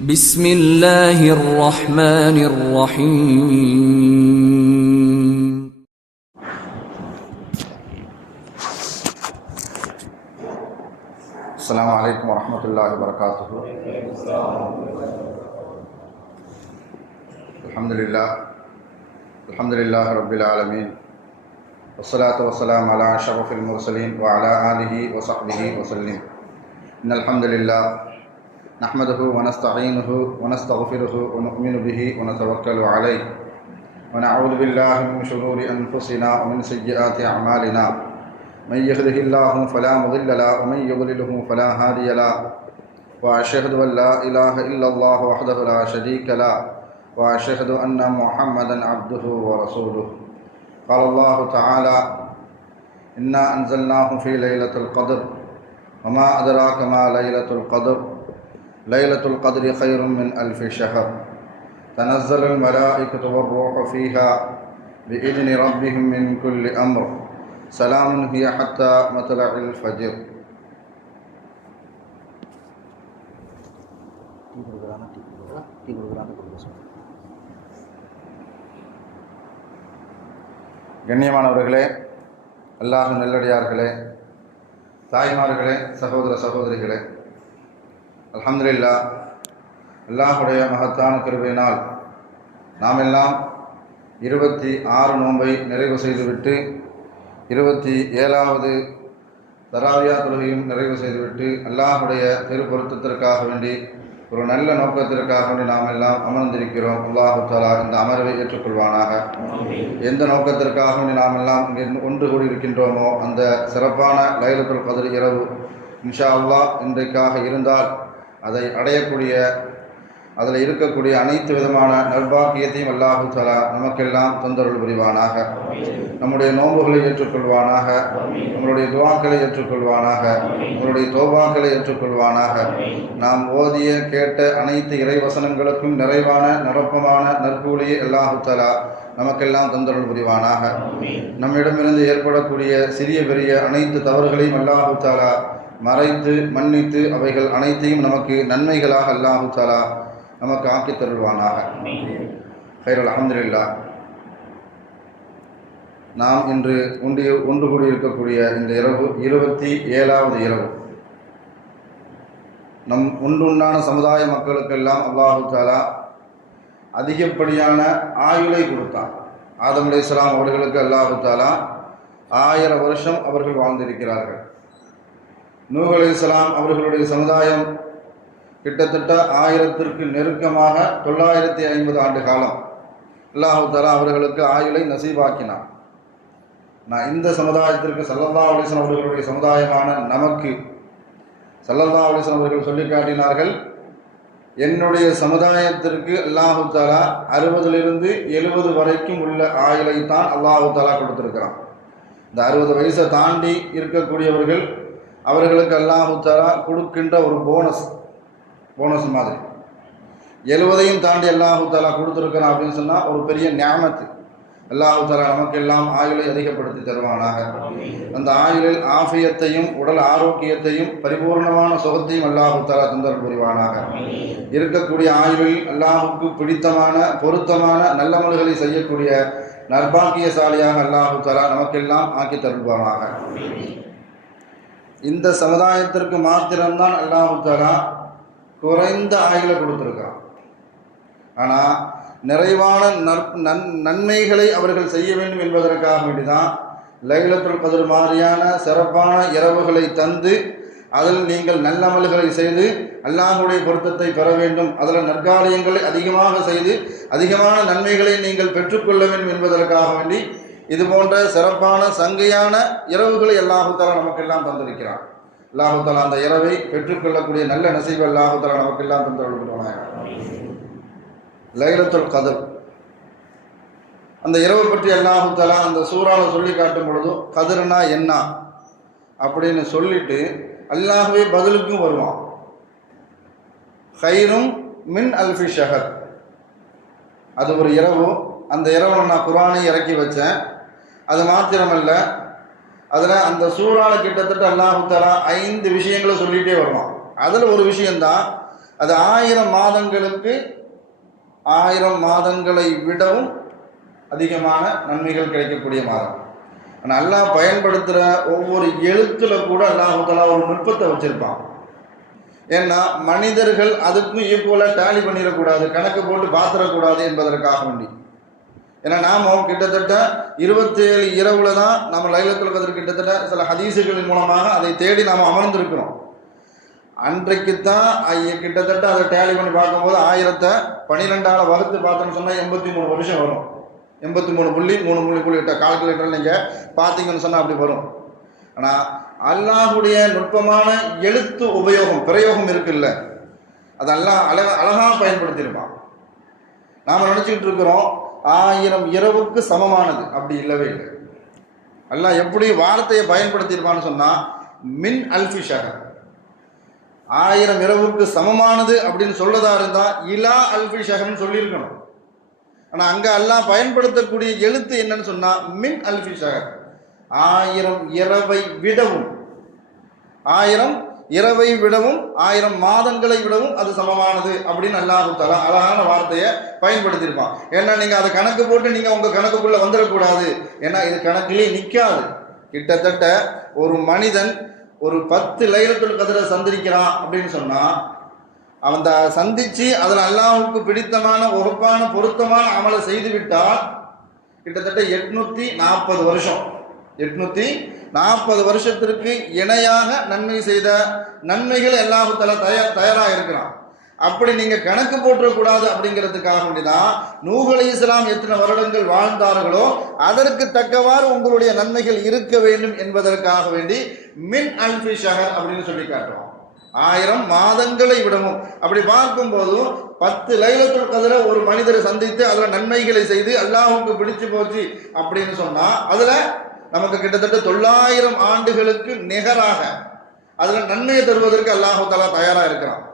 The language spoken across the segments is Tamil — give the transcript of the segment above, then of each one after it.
بسم الله الرحمن الرحيم. السلام عليكم ورحمة الله وبركاته. الحمد لله رب العالمين، والصلاة والسلام على أشرف المرسلين وعلى آله وصحبه وسلم. إن الحمد لله نحمده ونستعينه ونستغفره ونؤمن به ونتوكل عليه، ونعوذ بالله من شرور أنفسنا ومن سيئات أعمالنا. من يهده الله فلا مضل له ومن يضلله فلا هادي له، وأشهد أن لا إله إلا الله وحده لا شريك له، وأشهد أن محمدا عبده ورسوله. قال الله تعالى: إنا أنزلناه في ليلة القدر وما أدراك ما ليلة القدر ليلة القدر خير من 1000 شهر تنزل الملائكة والروح فيها بإذن ربهم من كل أمر سلام هي حتى مطلع الفجر. கண்ணியமானவர்களே, அல்லாஹ் நல்லடியார்களே, தாய்மார்களே, சகோதர சகோதரிகளே, அல்ஹம்துலில்லாஹ், அல்லாஹுடைய மகத்தான கிருபையினால் நாம் எல்லாம் 26 நோன்பை நிறைவு செய்துவிட்டு 27வது தராவியா தொழுகையும் நிறைவு செய்துவிட்டு அல்லாஹுடைய திருப்பொருத்தத்திற்காக வேண்டி ஒரு நல்ல நோக்கத்திற்காக வேண்டி நாம் எல்லாம் அமர்ந்திருக்கிறோம். அல்லாஹு தஆலா இந்த அமர்வை ஏற்றுக்கொள்வானாக. எந்த நோக்கத்திற்காக வேண்டி நாம் எல்லாம் இங்கே ஒன்று கூடியிருக்கின்றோமோ அந்த சிறப்பான லைலத்துல் கத்ர் இரவு இன்ஷா அல்லாஹ் இன்றைக்காக இருந்தால் அதை அடையக்கூடிய, அதில் இருக்கக்கூடிய அனைத்து விதமான நற்பாக்கியத்தையும் அல்லாஹு தஆலா நமக்கெல்லாம் தந்தருள் புரிவானாக. நம்முடைய நோன்புகளை ஏற்றுக்கொள்வானாக, நம்மளுடைய துஆக்களை ஏற்றுக்கொள்வானாக, நம்மளுடைய தௌபாக்களை ஏற்றுக்கொள்வானாக. நாம் ஓதிய கேட்ட அனைத்து இறைவசனங்களுக்கும் நிறைவான நிரப்பமான நற்கூலியை அல்லாஹு தஆலா நமக்கெல்லாம் தந்தருள் புரிவானாக. நம்மிடமிருந்து ஏற்படக்கூடிய சிறிய பெரிய அனைத்து தவறுகளையும் அல்லாஹு தஆலா மறைத்து மன்னித்து அவைகள் அனைத்தையும் நமக்கு நன்மைகளாக அல்லாஹு தஆலா நமக்கு ஆக்கி தருள்வானாக. ஹைர், அல்ஹம்துலில்லாஹ். நாம் இன்று ஒன்று கூடியிருக்கக்கூடிய இந்த இரவு 27வது இரவு. நம் ஒன்றுண்டான சமுதாய மக்களுக்கெல்லாம் அல்லாஹு தஆலா அதிகப்படியான ஆயுளை கொடுத்தான். ஆதம் அலைஹிஸ்ஸலாம் அவர்களுக்கு அல்லாஹு தஆலா 1000 வருஷம் அவர்கள் வாழ்ந்திருக்கிறார்கள். நூஹ் அலைஹிஸ்ஸலாம் அவர்களுடைய சமுதாயம் கிட்டத்தட்ட 1000ற்கு நெருக்கமாக 950 ஆண்டு காலம் அல்லாஹு தஆலா அவர்களுக்கு ஆயுளை நசீபாக்கினான். நான் இந்த சமுதாயத்திற்கு ஸல்லல்லாஹு அலைஹி வஸல்லம் அவர்களுடைய சமுதாயமான நமக்கு ஸல்லல்லாஹு அலைஹி வஸல்லம் அவர்கள் சொல்லி காட்டினார்கள், என்னுடைய சமுதாயத்திற்கு அல்லாஹு தஆலா 60லிருந்து 70 வரைக்கும் உள்ள ஆயுளைத்தான் அல்லாஹு தஆலா கொடுத்திருக்கிறான். இந்த 60 வயசை தாண்டி இருக்கக்கூடியவர்கள் அவர்களுக்கு அல்லாஹு தஆலா கொடுக்கின்ற ஒரு போனஸ் மாதிரி 70ஐயும் தாண்டி அல்லாஹு தஆலா கொடுத்துருக்கிறான் அப்படின்னு சொன்னால் ஒரு பெரிய நியாமத்து. அல்லாஹு தஆலா நமக்கெல்லாம் ஆயுளை அதிகப்படுத்தி தருவானாக. அந்த ஆயுளில் ஆஃபியத்தையும் உடல் ஆரோக்கியத்தையும் பரிபூர்ணமான சுகத்தையும் அல்லாஹு தஆலா தந்தருள் புரிவானாக. இருக்கக்கூடிய ஆயுளில் அல்லாஹுக்கு பிடித்தமான பொருத்தமான நல்லமல்களை செய்யக்கூடிய நற்பாக்கியசாலியாக அல்லாஹு தஆலா நமக்கெல்லாம் ஆக்கி தருவானாக. இந்த சமுதாயத்திற்கு மாத்திரம்தான் அல்லாஹு தஆலா குறைந்த ஆயுளை கொடுத்துருக்கான். ஆனால் நிறைவான நன்மைகளை அவர்கள் செய்ய வேண்டும் என்பதற்காக வேண்டிதான் லைலத்துல் கத்ர் மாதிரியான சிறப்பான இரவுகளை தந்து அதில் நீங்கள் நல்லமல்களை செய்து அல்லாஹ்வுடைய பொருத்தத்தை பெற வேண்டும், அதில் நற்காரியங்களை அதிகமாக செய்து அதிகமான நன்மைகளை நீங்கள் பெற்றுக்கொள்ள வேண்டும் என்பதற்காக வேண்டி இது போன்ற சிறப்பான சங்கையான இரவுகளை அல்லாஹு தஆலா நமக்கெல்லாம் தந்திருக்கிறான். அல்லாஹு தஆலா அந்த இரவை பெற்றுக்கொள்ளக்கூடிய நல்ல நசீபை அல்லாஹு தஆலா நமக்கெல்லாம் தந்தருள்வானாக. லைலத்துல் கத்ர் அந்த இரவை பற்றி அல்லாஹு தஆலா அந்த சூறாவில் சொல்லி காட்டும் பொழுது கதிர்னா என்ன அப்படின்னு சொல்லிட்டு அல்லாஹ்வே பதிலுக்கும் வருவான். ஹைரும் மின் 1000 ஷஹர், அது ஒரு இரவு. அந்த இரவு நான் குர்ஆனை இறக்கி வச்சேன். அது மாத்திரமல்ல, அதில் அந்த சூறால கிட்டத்தட்ட அல்லாஹு தஆலா 5 விஷயங்களை சொல்லிகிட்டே வருவான். அதில் ஒரு விஷயந்தான் அது 1000 மாதங்களுக்கு 1000 மாதங்களை விடவும் அதிகமான நன்மைகள் கிடைக்கக்கூடிய மாதம். ஆனால் அல்லாஹ் பயன்படுத்துகிற ஒவ்வொரு எழுத்துல கூட அல்லாஹ் தஆலா ஒரு நுட்பத்தை வச்சிருப்பான். ஏன்னா மனிதர்கள் அதுக்கும் ஈக்குவலாக டேலி பண்ணிடக்கூடாது, கணக்கு போட்டு பார்த்துடக்கூடாது என்பதற்காக வேண்டி. ஏன்னா நாம் கிட்டத்தட்ட 27 இரவுல தான் நம்ம லைலத்துல் கத்ர் கிட்டத்தட்ட சில ஹதீசுகளின் மூலமாக அதை தேடி நாம் அமர்ந்திருக்கிறோம். அன்றைக்கு தான் கிட்டத்தட்ட அதை டேலி பண்ணி பார்க்கும்போது 1012ஆல் வகுத்து பார்த்தோன்னு சொன்னால் 83 வருஷம் வரும். 83.3.8 கால்குலேட்டரில் நீங்கள் பார்த்தீங்கன்னு சொன்னால் அப்படி வரும். ஆனால் அல்லாஹுடைய நுட்பமான எழுத்து உபயோகம் பிரயோகம் இருக்குல்ல, அது அல்லாஹ் அழகாக பயன்படுத்தியிருப்பான். நாம் நினச்சிக்கிட்டு இருக்கிறோம் 1000 இரவுக்கு சமமானது, அப்படி இல்லவே இல்லை. அல்லாஹ் எப்படி வார்த்தையை பயன்படுத்தியிருப்பான்னு சொன்னால் மின் அல்ஃபி ஷஹர், 1000 இரவுக்கு சமமானது அப்படின்னு சொல்லதா இருந்தால் இலா அல்ஃபி ஷஹர்னு சொல்லியிருக்கணும். ஆனால் அங்கே அல்லாஹ் பயன்படுத்தக்கூடிய எழுத்து என்னன்னு சொன்னால் மின் அல்ஃபி ஷஹர், 1000 இரவை விடவும், 1000 இரவை விடவும் 1000 மாதங்களை விடவும் அது சமமானது அப்படின்னு அல்லாஹ் தஆலா அழகான வார்த்தையை பயன்படுத்தியிருப்பான். ஏன்னா நீங்கள் அதை கணக்கு போட்டு நீங்கள் உங்கள் கணக்குக்குள்ளே வந்துடக்கூடாது. ஏன்னா இது கணக்கிலே நிற்காது. கிட்டத்தட்ட ஒரு மனிதன் ஒரு 10 லைலத்துல் கத்ரை சந்திக்கிறான் அப்படின்னு சொன்னால் அவன் சந்தித்து அதில் அல்லாஹ்வுக்கு பிடித்தமான ஒருப்பான பொருத்தமான அமலை செய்து விட்டால் கிட்டத்தட்ட 840 வருஷம், 840 வருஷத்திற்கு இணையாக நன்மை செய்த நன்மைகள் அல்லாஹ் தஆலா தயாராக இருக்கிறான். அப்படி நீங்கள் கணக்கு போற்றக்கூடாது அப்படிங்கிறதுக்காக வேண்டிதான் நூஹ் அலைஹிஸ்ஸலாம் எத்தனை வருடங்கள் வாழ்ந்தார்களோ அதற்கு தக்கவாறு உங்களுடைய நன்மைகள் இருக்க வேண்டும் என்பதற்காக வேண்டி மின் அல்ஃபி ஷஹர் அப்படின்னு சொல்லி காட்டுறோம். 1000 மாதங்களை விடவும். அப்படி பார்க்கும்போதும் 10 லைலத்துல் கத்ரை ஒரு மனிதரை சந்தித்து அதில் நன்மைகளை செய்து அல்லாஹ்வுக்கு பிடிச்சு போச்சு அப்படின்னு சொன்னால் அதில் நமக்கு கிட்டத்தட்ட 900 ஆண்டுகளுக்கு நிகராக அதில் நன்மையை தருவதற்கு அல்லாஹ் தஆலா தயாராக இருக்கிறான்.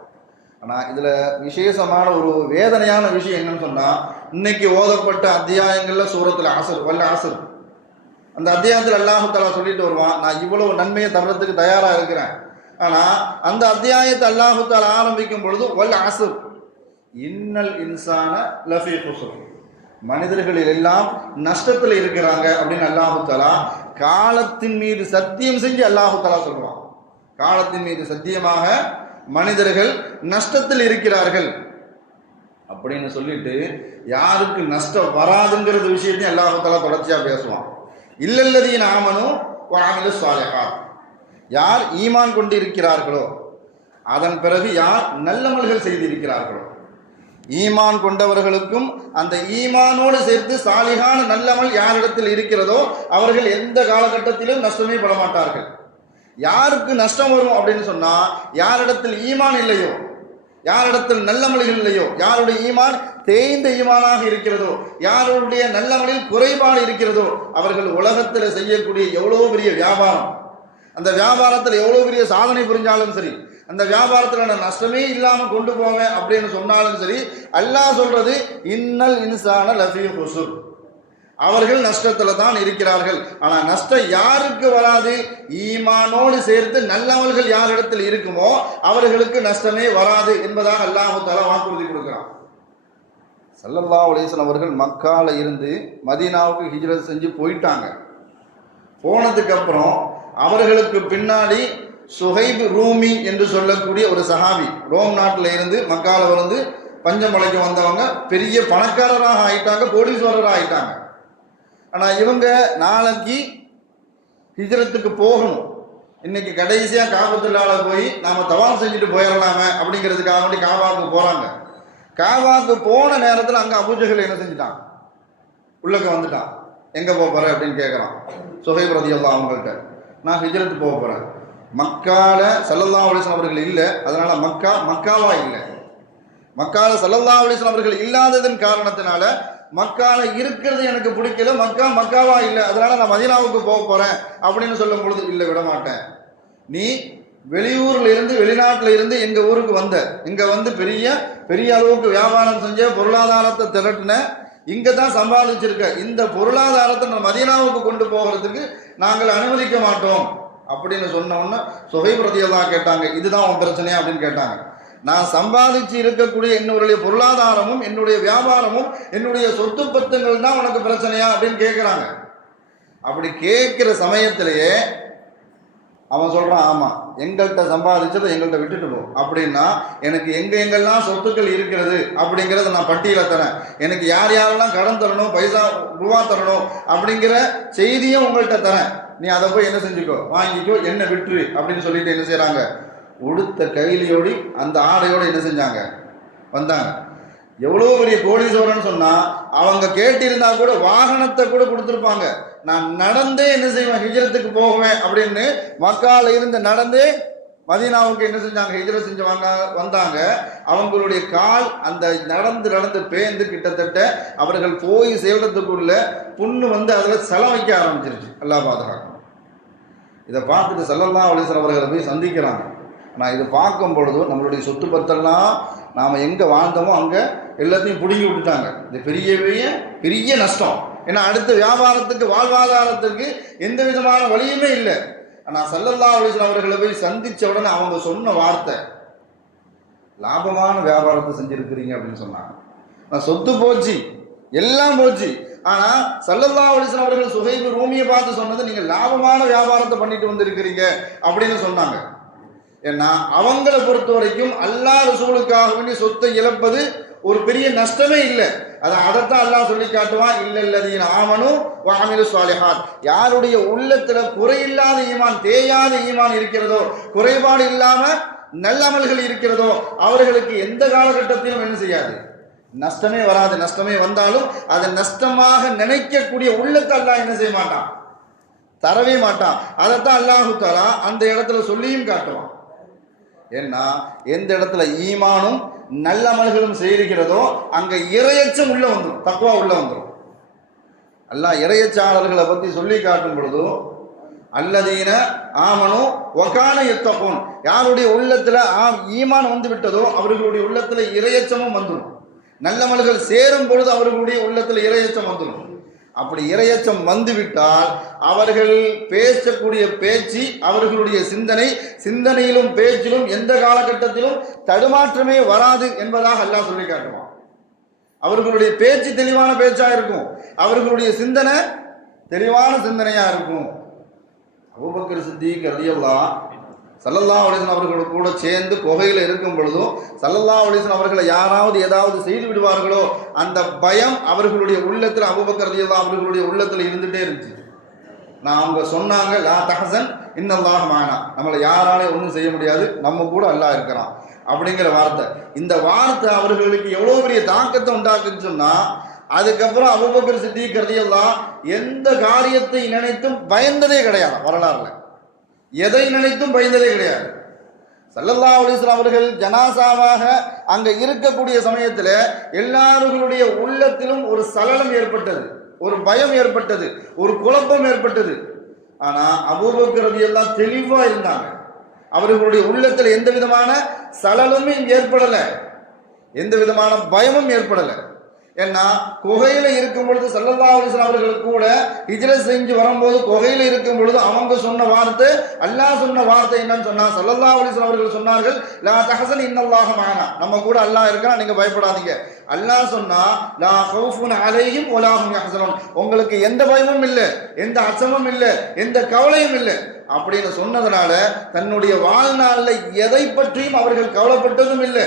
ஆனால் இதில் விசேஷமான ஒரு வேதனையான விஷயம் என்னன்னு சொன்னால் இன்னைக்கு ஓதப்பட்ட அத்தியாயங்களில் சூரத்தில் அஸ்ர் வல்ல அஸ்ர் அந்த அத்தியாயத்தில் அல்லாஹ் தஆலா சொல்லிட்டு வருவான், நான் இவ்வளவு நன்மையை தர்றதுக்கு தயாராக இருக்கிறேன். ஆனால் அந்த அத்தியாயத்தை அல்லாஹ் தஆலா ஆரம்பிக்கும் பொழுது வல் அஸ்ர் இன்னல் இன்சான லஃபீ குஸ்ர், மனிதர்களில் எல்லாம் நஷ்டத்தில் இருக்கிறாங்க அப்படின்னு அல்லாஹ் தஆலா காலத்தின் மீது சத்தியம் செஞ்சு அல்லாஹ் தஆலா சொல்லுவான். காலத்தின் மீது சத்தியமாக மனிதர்கள் நஷ்டத்தில் இருக்கிறார்கள் அப்படின்னு சொல்லிட்டு யாருக்கு நஷ்டம் வராதுங்கிறது விஷயத்தையும் அல்லாஹ் தஆலா தொடர்ச்சியாக பேசுவான். இல்லல்லதீன ஆமனு வ அமிலு ஸாலிஹாத், யார் ஈமான் கொண்டு இருக்கிறார்களோ அதன் பிறகு யார் நல்லமல்கள் செய்திருக்கிறார்களோ, ஈமான் கொண்டவர்களுக்கும் அந்த ஈமானோடு சேர்த்து சாலிகான நல்லமல் யாரிடத்தில் இருக்கிறதோ அவர்கள் எந்த காலகட்டத்திலும் நஷ்டமே பட மாட்டார்கள். யாருக்கு நஷ்டம் வரும் அப்படின்னு சொன்னா யாரிடத்தில் ஈமான் இல்லையோ, யாரிடத்தில் நல்லமல்கள் இல்லையோ, யாருடைய ஈமான் தேய்ந்த ஈமானாக இருக்கிறதோ, யாருடைய நல்லமலில் குறைபாடு இருக்கிறதோ அவர்கள் உலகத்தில் செய்யக்கூடிய எவ்வளோ பெரிய வியாபாரம், அந்த வியாபாரத்தில் எவ்வளோ பெரிய சாதனை புரிஞ்சாலும் சரி, அந்த வியாபாரத்தில் நான் நஷ்டமே இல்லாமல் கொண்டு போவேன் அப்படின்னு சொன்னாலும் சரி, அல்லாஹ் சொல்றது இன்னல் இன்சான லஃபீ குஸ்ர், அவர்கள் நஷ்டத்தில் தான் இருக்கிறார்கள். ஆனால் நஷ்டம் யாருக்கு வராது? ஈமானோடு சேர்த்து நல்லவர்கள் யாரிடத்தில் இருக்குமோ அவர்களுக்கு நஷ்டமே வராது என்பதாக அல்லாஹ் தஆலா வாக்குறுதி கொடுக்கிறான். ஸல்லல்லாஹு அலைஹி வஸல்லம் அவர்கள் மக்கால இருந்து மதீனாவுக்கு ஹிஜ்ரத் செஞ்சு போயிட்டாங்க. போனதுக்கு அப்புறம் அவர்களுக்கு பின்னாடி சுஹைப் ரூமி என்று சொல்லக்கூடிய ஒரு சஹாபி, ரோம் நாட்டில் இருந்து மக்கால வந்து பஞ்சமலைக்கு வந்தவங்க பெரிய பணக்காரராக ஆயிட்டாங்க, கோடீஸ்வரராக ஆயிட்டாங்க. ஆனால் இவங்க நாளைக்கு ஹிஜ்ரத்துக்கு போகணும், இன்னைக்கு கடைசியாக காபத்துல்லால போய் நாம் தவாஃப் செஞ்சுட்டு போயிடலாமே அப்படிங்கிறதுக்காக வேண்டி காபாவுக்கு போகிறாங்க. காபாவுக்கு போன நேரத்தில் அங்கே அபூஜஹல் என்ன செஞ்சுட்டான், உள்ளக்க வந்துட்டான். எங்கே போக போகிற அப்படின்னு கேட்குறான் சுஹைப் ரலியல்லாஹு அவங்கள்ட்ட. நான் ஹிஜ்ரத்து போக போகிறேன். மக்கால ஸல்லல்லாஹு அலைஹி வஸல்லம் அவர்கள் இல்லை, அதனால் மக்காவா இல்லை. மக்கால ஸல்லல்லாஹு அலைஹி வஸல்லம் அவர்கள் இல்லாததன் காரணத்தினால மக்கால இருக்கிறது எனக்கு பிடிக்கல, மக்காவா இல்லை, அதனால நான் மதீனாவுக்கு போக போகிறேன் அப்படின்னு சொல்லும் பொழுது இல்லை விட மாட்டேன், நீ வெளியூரில் இருந்து வெளிநாட்டில் இருந்து எங்கள் ஊருக்கு வந்த, இங்கே வந்து பெரிய அளவுக்கு வியாபாரம் செஞ்ச பொருளாதாரத்தை திரட்டின, இங்கே தான் சம்பாதிச்சிருக்க, இந்த பொருளாதாரத்தை நான் மதீனாவுக்கு கொண்டு போகிறதுக்கு நாங்கள் அனுமதிக்க மாட்டோம் அப்படின்னு சொன்ன உடனே சுஹைப் ரலியல்லாஹு கேட்டாங்க, இதுதான் உன் பிரச்சனையா அப்படின்னு கேட்டாங்க. நான் சம்பாதிச்சு இருக்கக்கூடிய என்னுடைய பொருளாதாரமும் என்னுடைய வியாபாரமும் என்னுடைய சொத்து பத்துங்கள் தான் உனக்கு பிரச்சனையா அப்படின்னு கேட்குறாங்க. அப்படி கேட்குற சமயத்திலேயே அவன் சொல்கிறான், ஆமாம், எங்கள்கிட்ட சம்பாதிச்சதை எங்கள்கிட்ட விட்டுட்டு போ. அப்படின்னா எனக்கு எங்கெங்கெல்லாம் சொத்துக்கள் இருக்கிறது அப்படிங்கிறத நான் பட்டியலை தரேன். எனக்கு யார் யாரெல்லாம் கடன் தரணும், பைசா ரூபா தரணும் அப்படிங்கிற செய்தியும் உங்கள்கிட்ட தரேன். நீ அதை போய் என்ன செஞ்சுக்கோ, வாங்கிக்கோ, என்ன விட்டுரு அப்படின்னு சொல்லிட்டு என்ன செய்கிறாங்க, உடுத்த கைலியோடி அந்த ஆடையோடு என்ன செஞ்சாங்க, வந்தாங்க. எவ்வளோ பெரிய கோடீஸ்வரன் சொன்னால் அவங்க கேட்டிருந்தா கூட வாகனத்தை கூட கொடுத்துருப்பாங்க. நான் நடந்தே என்ன செய்வேன், ஹிஜ்ரத்துக்கு போகுவேன் அப்படின்னு மக்கால இருந்து நடந்தே மதீனாவுக்கு என்ன செஞ்சாங்க, ஹிஜ்ரத் செஞ்சு வந்தாங்க. அவங்களுடைய கால் அந்த நடந்து பேர்ந்து கிட்டத்தட்ட அவர்கள் போய் சேர்றதுக்குள்ள புண்ணு வந்து அதில் செலவைக்க ஆரம்பிச்சிருச்சு. அல்லாஹ் பாதுகாக்கணும். இதை பார்த்துட்டு ஸல்லல்லாஹு அலைஹி வஸல்லம் அவர்களை போய் சந்திக்கிறாங்க. நான் இதை பார்க்கும் பொழுதும் நம்மளுடைய சொத்து பத்தெல்லாம் நாம் எங்கே வாழ்ந்தோமோ அங்கே எல்லாத்தையும் பிடுங்கி விட்டுட்டாங்க. இது பெரிய நஷ்டம். ஏன்னா அடுத்த வியாபாரத்துக்கு வாழ்வாதாரத்துக்கு எந்த விதமான வழியுமே இல்லை. ஆனால் ஸல்லல்லாஹு அலைஹி வஸல்லம் அவர்களை போய் சந்தித்த உடனே அவங்க சொன்ன வார்த்தை, லாபமான வியாபாரத்தை செஞ்சுருக்கிறீங்க அப்படின்னு சொன்னாங்க. நான் சொத்து போச்சு, எல்லாம் போச்சு. ஆனால் ஸல்லல்லாஹு அலைஹி வஸல்லம் அவர்கள் சுஹைப் ரூமியை பார்த்து சொன்னது, நீங்கள் லாபமான வியாபாரத்தை பண்ணிட்டு வந்திருக்கிறீங்க அப்படின்னு சொன்னாங்க. ஏன்னா அவங்களை பொறுத்த வரைக்கும் அல்லாஹ் ரசூலுக்காக வேண்டி சொத்தை இழப்பது ஒரு பெரிய நஷ்டமே இல்லை. அதைத்தான் அல்லாஹ் சொல்லி காட்டுவான், இல்லல்லதீன ஆமனு வ அமிலு ஸாலிஹாத். யாருடைய உள்ளத்துல குறையில்லாத ஈமான், தேயாத ஈமான் இருக்கிறதோ, குறைபாடு இல்லாம நல்ல அமல்கள் இருக்கிறதோ, அவர்களுக்கு எந்த காலகட்டத்திலும் என்ன செய்யாது, நஷ்டமே வராது. நஷ்டமே வந்தாலும் அதை நஷ்டமாக நினைக்கக்கூடிய உள்ளத்தை அல்லாஹ் என்ன செய்ய மாட்டான், தரவே மாட்டான். அதைத்தான் அல்லாஹு தஆலா அந்த இடத்துல சொல்லியும் காட்டுவான். ஏன்னா எந்த இடத்துல ஈமானும் நல்ல அமல்களும் செய்கிறதோ அங்க இறையச்சம் உள்ள வந்துடும், தக்வா உள்ள வந்துடும். அல்லாஹ் இறையச்சாளர்களை பத்தி சொல்லி காட்டும் பொழுது, அல்லதீன ஆமனு வகான யத்தகூன், யாருடைய உள்ளத்துல ஈமான் வந்து விட்டதோ அவர்களுடைய உள்ளத்துல இறையச்சமும் வந்துடும். நல்லமல்கள் சேரும் பொழுது அவர்களுடைய உள்ளத்துல இறையச்சம் வந்துடும். அப்படி இறையச்சம் வந்துவிட்டால் அவர்கள் பேசக்கூடிய பேச்சு, அவர்களுடைய சிந்தனையிலும் பேச்சிலும் எந்த காலகட்டத்திலும் தடுமாற்றமே வராது என்பதாக அல்லாஹ் சொல்லி காட்டுவான். அவர்களுடைய பேச்சு தெளிவான பேச்சா இருக்கும், அவர்களுடைய சிந்தனை தெளிவான சிந்தனையா இருக்கும். அபூபக்கர் சித்திக் ரலியல்லாஹு ஸல்லல்லாஹு அலைஹி வஸல்லம் அவர்கள் கூட சேர்ந்து குகையில் இருக்கும் பொழுதும் ஸல்லல்லாஹு அலைஹி வஸல்லம் அவர்களை யாராவது ஏதாவது செய்து விடுவார்களோ அந்த பயம் அவர்களுடைய உள்ளத்தில், அபூபக்கர் ரலியல்லாஹு அவர்களுடைய உள்ளத்தில் இருந்துகிட்டே இருந்துச்சு. நான் அவங்க சொன்னாங்க, லா தஹசன் இன்னல்லாஹ மஅனா, நம்மளை யாராலே ஒன்றும் செய்ய முடியாது, நம்ம கூட அல்லாஹ் இருக்கிறான் அப்படிங்கிற வார்த்தை. இந்த வார்த்தை அவர்களுக்கு எவ்வளோ பெரிய தாக்கத்தை உண்டாக்குன்னு சொன்னால், அதுக்கப்புறம் அபூபக்கர் சித்திக் ரலியல்லாஹு எந்த காரியத்தை நினைத்தும் பயந்ததே கிடையாது. வரலாறுல எதை நினைத்தும் பயந்ததே கிடையாது. ஸல்லல்லாஹு அலைஹி வஸல்லம் அவர்கள் ஜனாசாவாக அங்க இருக்கக்கூடிய சமயத்தில் எல்லாருடைய உள்ளத்திலும் ஒரு சலனம் ஏற்பட்டது, ஒரு பயம் ஏற்பட்டது, ஒரு குழப்பம் ஏற்பட்டது. ஆனா அபூபக்கர் ரலியல்லாஹு தெளிவா இருந்தாங்க. அவர்களுடைய உள்ளத்தில் எந்த விதமான சலனமும் ஏற்படலை, எந்த விதமான பயமும் ஏற்படலை. ஏன்னா குகையில இருக்கும் பொழுது ஸல்லல்லாஹு அலைஹி வஸல்லம் அவர்கள் கூட ஹிஜ்ரத் செஞ்சு வரும்போது குகையில இருக்கும் பொழுது அவங்க சொன்ன வார்த்தை, அல்லாஹ் சொன்ன வார்த்தை என்னன்னு சொன்னா, ஸல்லல்லாஹு அலைஹி வஸல்லம் அவர்கள் சொன்னார்கள், லா தஹசன் இன்னல்லாஹ மஅனா, நம்ம கூட அல்லாஹ் இருக்கான், நீங்க பயப்படாதீங்க. அல்லாஹ் சொன்னா, லா ஹவுஃபுன் அலைஹிம் வலா ஹும் யஹ்ஸனூன், உங்களுக்கு எந்த பயமும் இல்லை, எந்த அச்சமும் இல்லை, எந்த கவலையும் இல்லை அப்படின்னு சொன்னதுனால தன்னுடைய வாழ்நாளில் எதை பற்றியும் அவர்கள் கவலைப்பட்டதும் இல்லை,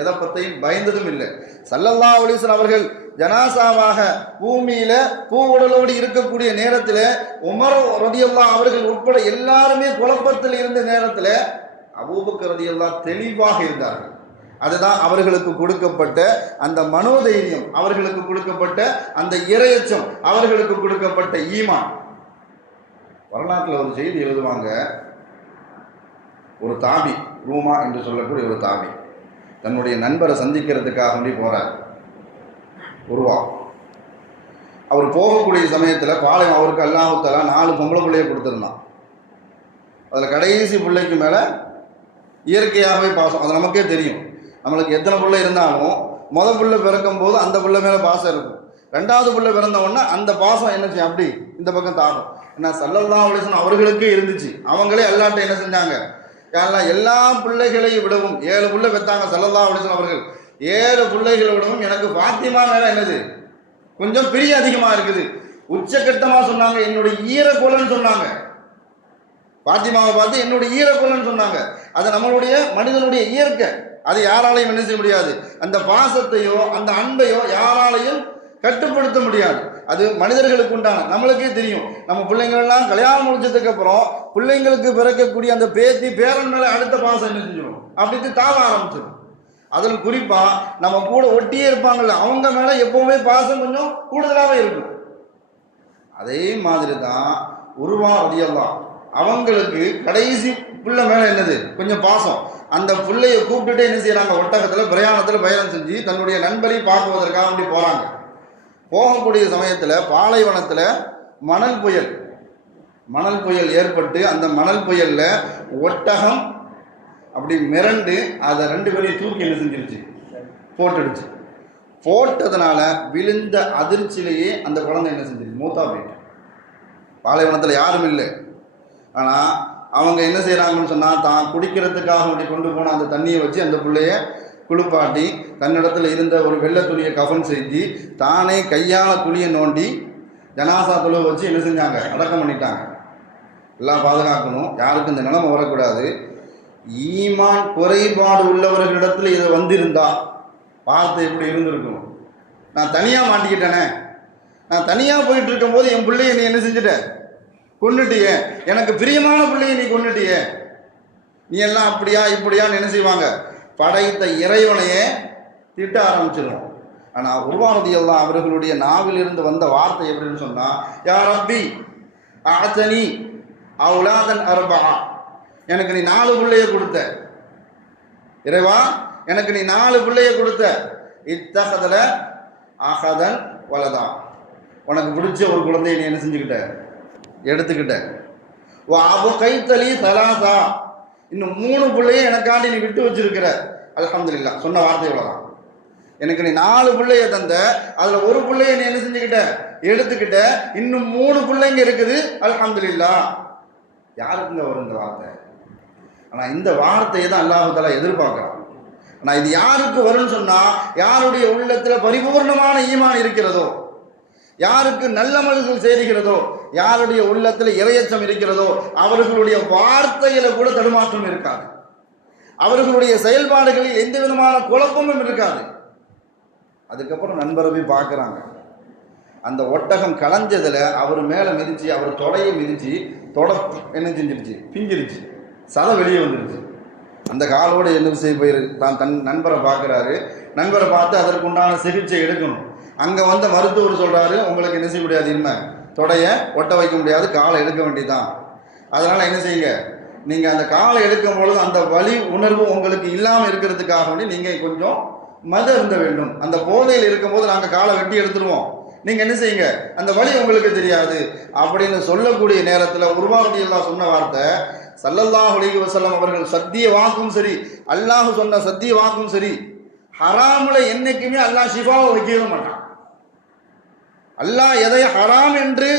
எதை பற்றியும் பயந்ததும் இல்லை. ஸல்லல்லாஹு அலைஹி வஸல்லம் அவர்கள் ஜனாசாவாக பூமியில பூவுடலோடு இருக்கக்கூடிய நேரத்தில் உமர் ரலியல்லாஹு அவர்கள் உட்பட எல்லாருமே குழப்பத்தில் இருந்த நேரத்தில் அபூபக்கர் ரலியல்லாஹு தெளிவாக இருந்தார்கள். அதுதான் அவர்களுக்கு கொடுக்கப்பட்ட அந்த மனோதைரியம், அவர்களுக்கு கொடுக்கப்பட்ட அந்த இறையச்சம், அவர்களுக்கு கொடுக்கப்பட்ட ஈமான். வரலாற்றில் ஒரு செய்தி எழுதுவாங்க, ஒரு தாபி, ரூமா என்று சொல்லக்கூடிய ஒரு தாபி தன்னுடைய நண்பரை சந்திக்கிறதுக்காக வேண்டி போகிறார். உருவா அவர் போகக்கூடிய சமயத்தில் பாளையம் அவருக்கு அல்லாஹ் தஆலா 4 பொம்பளை பிள்ளையை கொடுத்துருந்தான். அதில் கடைசி பிள்ளைக்கு மேலே இயற்கையாகவே பாசம், அது நமக்கே தெரியும். நம்மளுக்கு எத்தனை பிள்ளை இருந்தாலும் முதல் பிள்ளை பிறக்கும் போது அந்த பிள்ளை மேலே பாசம் இருக்கும், 2வது பிள்ளை பிறந்த உடனே அந்த பாசம் என்ன செய்யும், அப்படி இந்த பக்கம் தாகும். ஏன்னா ஸல்லல்லாஹு அலைஹி வஸல்லம் அவர்களுக்கே இருந்துச்சு. அவங்களே அல்லாஹ்ட்ட என்ன செஞ்சாங்க, யாரெல்லாம் எல்லா பிள்ளைகளையும் விடவும் 7 பிள்ளை பெற்றாங்க ஸல்லல்லாஹு அலைஹி வஸல்லம் அவர்கள். 7 பிள்ளைகளை விடவும் எனக்கு ஃபாத்திமா மேல என்னது கொஞ்சம் பிரியம் அதிகமா இருக்குது. உச்சகட்டமா சொன்னாங்க என்னுடைய ஈரக்குலன்னு சொன்னாங்க. ஃபாத்திமாவை பார்த்து என்னுடைய ஈரக்குலன்னு சொன்னாங்க. அது நம்மளுடைய மனிதனுடைய இயற்கை. அது யாராலையும் என்ன செய்ய முடியாது. அந்த பாசத்தையோ அந்த அன்பையோ யாராலையும் கட்டுப்படுத்த முடியாது. அது மனிதர்களுக்கு உண்டான. நம்மளுக்கே தெரியும், நம்ம பிள்ளைங்கள்லாம் கல்யாணம் முடிச்சதுக்கு அப்புறம் பிள்ளைங்களுக்கு பிறக்கக்கூடிய அந்த பேத்தி பேரன் மேல அடுத்த பாசம் என்ன செஞ்சிடும், அப்படி தாவ ஆரம்பிச்சிடும். அதில் குறிப்பா நம்ம கூட ஒட்டியே இருப்பாங்கல்ல, அவங்க மேல எப்பவுமே பாசம் கொஞ்சம் கூடுதலாகவே இருக்கும். அதே மாதிரி தான் உருவா ரலியல்லாஹு அவங்களுக்கு கடைசி பிள்ளை மேல என்னது கொஞ்சம் பாசம். அந்த பிள்ளைய கூப்பிட்டுட்டு என்ன செய்யறாங்க, ஒட்டகத்துல பிரயாணத்துல பயணம் செஞ்சு தன்னுடைய நண்பரை பார்க்குவதற்காக அப்படி போறாங்க. போகக்கூடிய சமயத்துல பாலைவனத்துல மணல் புயல் ஏற்பட்டு அந்த மணல் புயல்ல ஒட்டகம் அப்படி மிரண்டு அதை 2 பேரையும் தூக்கி என்ன செஞ்சிருச்சு, போட்டுடுச்சு. போட்டதுனால விழுந்த அதிர்ச்சியிலேயே அந்த குழந்தை என்ன செஞ்சிருச்சு, மூத்தா போயிட்டு. பாலைவனத்தில் யாரும் இல்லை. ஆனால் அவங்க என்ன செய்கிறாங்கன்னு சொன்னால், தான் குடிக்கிறதுக்காக அப்படி கொண்டு போன அந்த தண்ணியை வச்சு அந்த பிள்ளைய குளிப்பாட்டி தன்னிடத்தில் இருந்த ஒரு வெள்ளை துணியை கஃன் செஞ்சு தானே கையால் துணியை நோண்டி ஜனாசா துளை வச்சு என்ன செஞ்சாங்க, அடக்கம் பண்ணிட்டாங்க. எல்லாம் பாதுகாக்கணும், யாருக்கும் இந்த நிலைமை வரக்கூடாது. ஈமான் குறைபாடு உள்ளவர்களிடத்தில் இதை வந்திருந்தா பார்த்து எப்படி இருந்திருக்கணும். நான் தனியாக மாட்டிக்கிட்டேனே, நான் தனியாக போயிட்டு இருக்கும்போது என் பிள்ளைய நீ என்ன செஞ்சுட்ட, கொன்னுட்டியே, எனக்கு பிரியமான பிள்ளைய நீ கொன்னுட்டியே, நீ எல்லாம் அப்படியா இப்படியான்னு என்ன செய்வாங்க, படைத்த இறைவனையே திட்ட ஆரம்பிச்சிடும். ஆனால் உர்வா ரலியல்லாஹு அவர்களுடைய நாவிலிருந்து வந்த வார்த்தை எப்படின்னு சொன்னா, யா ரப்பி அஅதனி அவுலாதன் அர்பா, எனக்கு நீ 4 பிள்ளைய கொடுத்த இறைவா, எனக்கு நீ 4 பிள்ளைய கொடுத்த. இத்தகதல அகதன் வலதா, உனக்கு பிடிச்ச ஒரு குழந்தைய நீ என்ன செஞ்சுக்கிட்ட, எடுத்துக்கிட்ட. அபு கைத்தலி தலாசா, இன்னும் 3 பிள்ளைய எனக்காண்டி நீ விட்டு வச்சிருக்கிற. அல்ஹம்துலில்லாஹ், சொன்ன வார்த்தை இவ்வளவுதான். எனக்கு நீ 4 பிள்ளைய தந்த, அதுல ஒரு பிள்ளைய நீ என்ன செஞ்சுக்கிட்ட, எடுத்துக்கிட்ட. இன்னும் 3 பிள்ளைங்க இருக்குது. அல்ஹம்துலில்லாஹ். யாருக்குங்க வரும் இந்த வார்த்தை? ஆனா இந்த வார்த்தையை தான் அல்லாஹ் தஆலா எதிர்பார்க்கிறான். ஆனா இது யாருக்கு வரும்னு சொன்னா, யாருடைய உள்ளத்துல பரிபூர்ணமான ஈமான் இருக்கிறதோ, யாருக்கு நல்லமல்கள் செய்கிறதோ, யாருடைய உள்ளத்துல இறையச்சம் இருக்கிறதோ, அவர்களுடைய வார்த்தையில கூட தடுமாற்றம் இருக்காது, அவர்களுடைய செயல்பாடுகளில் எந்த விதமான குழப்பமும் இருக்காது. அதுக்கப்புறம் நண்பரை போய் பார்க்குறாங்க. அந்த ஒட்டகம் களைஞ்சதுல அவர் மேலே மிதிச்சு, அவர் தொடையை மிதிச்சு, தொட என்ன செஞ்சிருச்சு, பிஞ்சிருச்சு, சதை வெளியே வந்துருச்சு. அந்த காலோடு என்ன செய்ய போயிருக்கு, தான் தன் நண்பரை பார்க்குறாரு. நண்பரை பார்த்து அதற்குண்டான சிகிச்சை எடுக்கணும். அங்கே வந்த மருத்துவர் சொல்கிறாரு, உங்களுக்கு என்ன செய்ய முடியாது, இனிமே தொடையை ஒட்ட வைக்க முடியாது, காலை எடுக்க வேண்டியதான். அதனால் என்ன செய்யுங்க, நீங்கள் அந்த காலை எடுக்கும் பொழுது அந்த வலி உணர்வு உங்களுக்கு இல்லாமல் இருக்கிறதுக்காக வேண்டி நீங்கள் கொஞ்சம் மது அருந்த வேண்டும். அந்த போதையில் இருக்கும்போது நாங்கள் காலை வெட்டி எடுத்துருவோம், நீங்கள் என்ன செய்யுங்க, அந்த வலி உங்களுக்கு தெரியாது அப்படின்னு சொல்லக்கூடிய நேரத்தில் உர்வா ரலியல்லாஹு சொன்ன வார்த்தை, ஸல்லல்லாஹு அலைஹி வஸல்லம் அவர்கள் சத்திய வாக்கும் சரி, அல்லாஹ் சொன்ன சத்திய வாக்கும் சரி, ஹராமுல என்னைக்குமே அல்லாஹ் ஷிஃபாவை வைக்கவே மாட்டான். அல்லாஹ் எதை ஹராம் என்று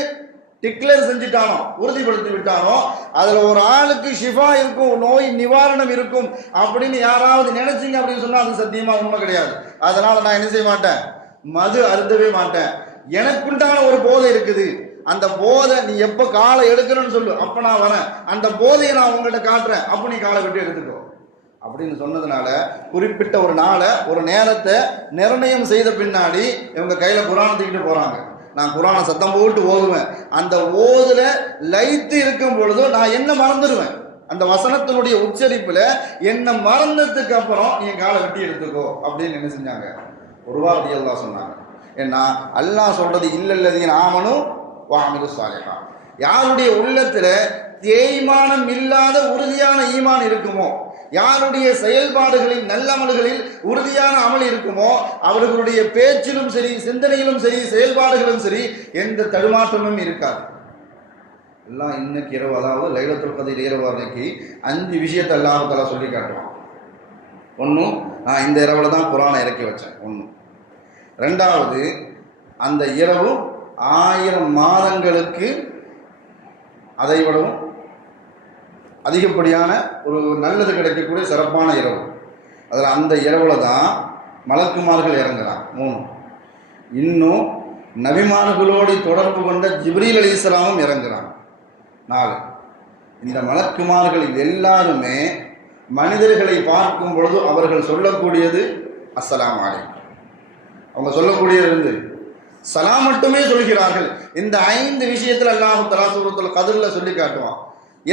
டிக்ளேர் செஞ்சுட்டானோ, உறுதிப்படுத்தி விட்டானோ, அதில் ஒரு ஆளுக்கு ஷிஃபா இருக்கும், நோய் நிவாரணம் இருக்கும் அப்படின்னு யாராவது நினைச்சிங்க அப்படின்னு சொன்னால் அது சத்தியமாக உண்மை கிடையாது. அதனால் நான் என்ன செய்ய மாட்டேன், மது அருந்தவே மாட்டேன். எனக்குண்டான ஒரு போதை இருக்குது, அந்த போதை நீ எப்போ காலை எடுக்கணும்னு சொல்லு, அப்போ நான் வரேன், அந்த போதையை நான் உங்கள்கிட்ட காட்டுறேன், அப்போ நீ காலை விட்டு எடுத்துக்கோ அப்படின்னு சொன்னதுனால குறிப்பிட்ட ஒரு நாளை ஒரு நேரத்தை நிர்ணயம் செய்த பின்னாடி இவங்க கையில் குரானை தூக்கிட்டு போகிறாங்க. நான் குரானை சத்தம் போட்டு ஓதுவேன், அந்த ஓதுல லைத்து இருக்கும் பொழுது நான் என்ன மறந்துடுவேன், அந்த வசனத்தினுடைய உச்சரிப்பில் என்ன மறந்ததுக்கு அப்புறம் நீ காலை வெட்டி எடுத்துக்கோ அப்படின்னு என்ன செஞ்சாங்க, உர்வா ரலியல்லாஹு சொன்னாங்க. ஏன்னா அல்லாஹ் சொல்றது இல்லல்லதீன ஆமனு வஅமிலு ஸாலிஹா, யாருடைய உள்ளத்துல தேய்மானம் இல்லாத உறுதியான ஈமான் இருக்குமோ, யாருடைய செயல்பாடுகளில் நல்லமல்களில் உறுதியான அமல் இருக்குமோ, அவர்களுடைய பேச்சிலும் சரி, சிந்தனையிலும் சரி, செயல்பாடுகளும் சரி, எந்த தடுமாற்றமும் இருக்காது. எல்லாம் இன்னைக்கு இரவு, அதாவது லைலத்துல் கத்ர் இரவு அன்னைக்கு 5 விஷயத்தை அல்லாஹ் தஆலா சொல்லி காட்டுவான். ஒன்று, நான் இந்த இரவில் தான் குரானை இறக்கி வச்சேன். ஒன்று. ரெண்டாவது, அந்த இரவு 1000 மாதங்களுக்கு அதைவிடவும் அதிகப்படியான ஒரு நல்லது கிடைக்கக்கூடிய சிறப்பான இரவு. அதில் அந்த இரவில் தான் மலக்குமார்கள் இறங்குறாங்க 3. இன்னும் நபிமார்களோடு தொடர்பு கொண்ட ஜிப்ரீல் அலைஹிஸ்ஸலாமும் இறங்குறாங்க 4. இந்த மலக்குமார்கள் எல்லாருமே மனிதர்களை பார்க்கும் பொழுது அவர்கள் சொல்லக்கூடியது அஸ்ஸலாமு அலைக்கும். அவங்க சொல்லக்கூடியது சலாம் மட்டுமே சொல்கிறார்கள். இந்த 5 விஷயத்தில் அல்லாஹ் தஆலா சூரத்துல் கத்ர்ல சொல்லி காட்டுவான்.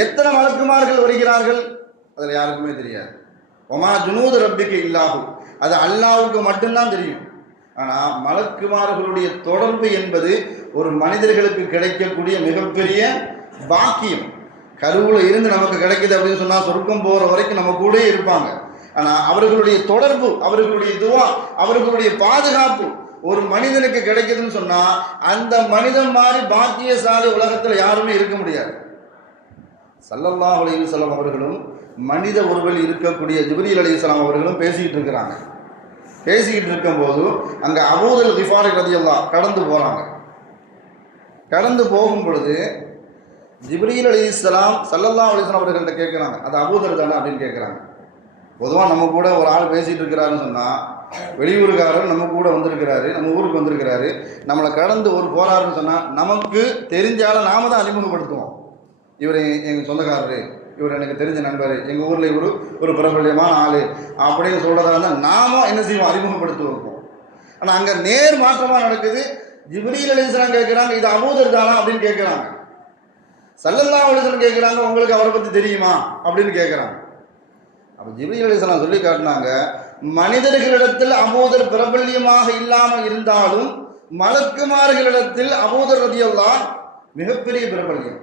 எத்தனை மலக்குமார்கள் வருகிறார்கள் அதில் யாருக்குமே தெரியாது. ஒமா ஜுனூது ரப்பிக்கு இல்லாஹு, அது அல்லாஹ்வுக்கு மட்டும்தான் தெரியும். ஆனால் மலக்குமார்களுடைய தொடர்பு என்பது ஒரு மனிதர்களுக்கு கிடைக்கக்கூடிய மிகப்பெரிய பாக்கியம். கருவில் இருந்து நமக்கு கிடைக்குது அப்படின்னு சொன்னால் சொர்க்கம் போகிற வரைக்கும் நம்ம கூட இருப்பாங்க. ஆனால் அவர்களுடைய தொடர்பு, அவர்களுடைய துவா, அவர்களுடைய பாதுகாப்பு ஒரு மனிதனுக்கு கிடைக்குதுன்னு சொன்னால் அந்த மனிதன் மாதிரி பாக்கியசாலி உலகத்தில் யாருமே இருக்க முடியாது. ஸல்லல்லாஹு அலைஹி வஸல்லம் அவர்களும் மனித உருவில் இருக்கக்கூடிய ஜிப்ரீல் அலைஹிஸ்ஸலாம் அவர்களும் பேசிக்கிட்டு இருக்கிறாங்க. பேசிக்கிட்டு இருக்கும்போது அங்கே அபூதல் கிஃபாரி ரலியல்லாஹு கடந்து போகிறாங்க. கடந்து போகும் பொழுது ஜிப்ரீல் அலைஹிஸ்ஸலாம் ஸல்லல்லாஹு அலைஹி வஸல்லம் அவர்கள்ட்ட கேட்குறாங்க, அது அபூதர் தானே அப்படின்னு கேட்குறாங்க. பொதுவாக நம்ம கூட ஒரு ஆள் பேசிகிட்டு இருக்கிறாருன்னு சொன்னால், வெளியூருக்காரர் நம்ம கூட வந்திருக்கிறாரு, நம்ம ஊருக்கு வந்திருக்கிறாரு, நம்மளை கடந்து ஒரு போகிறாருன்னு சொன்னால் நமக்கு தெரிஞ்சாலும் நாம தான் அறிமுகப்படுத்துவோம். இவர் எங்கள் சொந்தக்காரரு, இவர் எனக்கு தெரிஞ்ச நண்பர், எங்கள் ஊரில் இவர் ஒரு பிரபல்யமான ஆள் அப்படின்னு சொல்கிறதா இருந்தால் நாம என்ன செய்வோம், அறிமுகப்படுத்துவோம். ஆனால் அங்கே நேர் மாற்றமாக நடக்குது. ஜிப்ரீல் அலைஹிஸ்ஸலாம் கேட்குறாங்க, இது அபூதர் தானா அப்படின்னு கேட்குறாங்க. ஸல்லல்லாஹு அலைஹி வஸல்லம் கேட்குறாங்க, உங்களுக்கு அவரை பற்றி தெரியுமா அப்படின்னு கேட்குறாங்க. அப்போ ஜிப்ரீல் அலைஹிஸ்ஸலாம் சொல்லி காட்டினாங்க, மனிதர்களிடத்தில் அபூதர் பிரபல்யமாக இல்லாமல் இருந்தாலும் மலக்குமார்களிடத்தில் அபூதர் ரலியல்லாஹு மிகப்பெரிய பிரபல்யம்.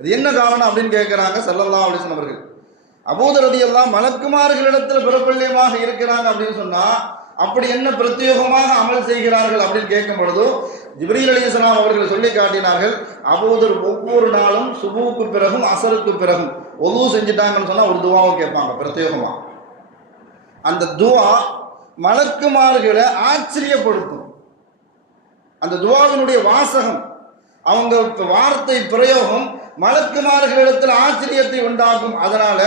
அது என்ன காரணம் அப்படின்னு கேட்குறாங்க ஸல்லல்லாஹு அலைஹி வஸல்லம் அவர்கள். அபூதர் ரலியல்லாஹு மலக்குமார்களிடத்தில் பிரபல்யமாக இருக்கிறாங்க அப்படின்னு சொன்னால் அப்படி என்ன பிரத்யேகமாக அமல் செய்கிறார்கள் அப்படின்னு கேட்கும் பொழுது ஜிப்ரீல் அலைஹிஸ்ஸலாம் அவர்கள் சொல்லி காட்டினார்கள், அபூதர் ஒவ்வொரு நாளும் சுபூக்கு பிறகும் அசருக்கு பிறகும் ஒது செஞ்சுட்டாங்கன்னு சொன்னால் ஒரு துவாவை கேட்பாங்க பிரத்யேகமாக. அந்த துவா மலக்குமார்களை ஆச்சரியப்படுத்தும். அந்த துவாவினுடைய வாசகம், அவங்க வார்த்தை பிரயோகம் மலக்குமார்களிடத்தில் ஆச்சரியத்தை உண்டாக்கும். அதனால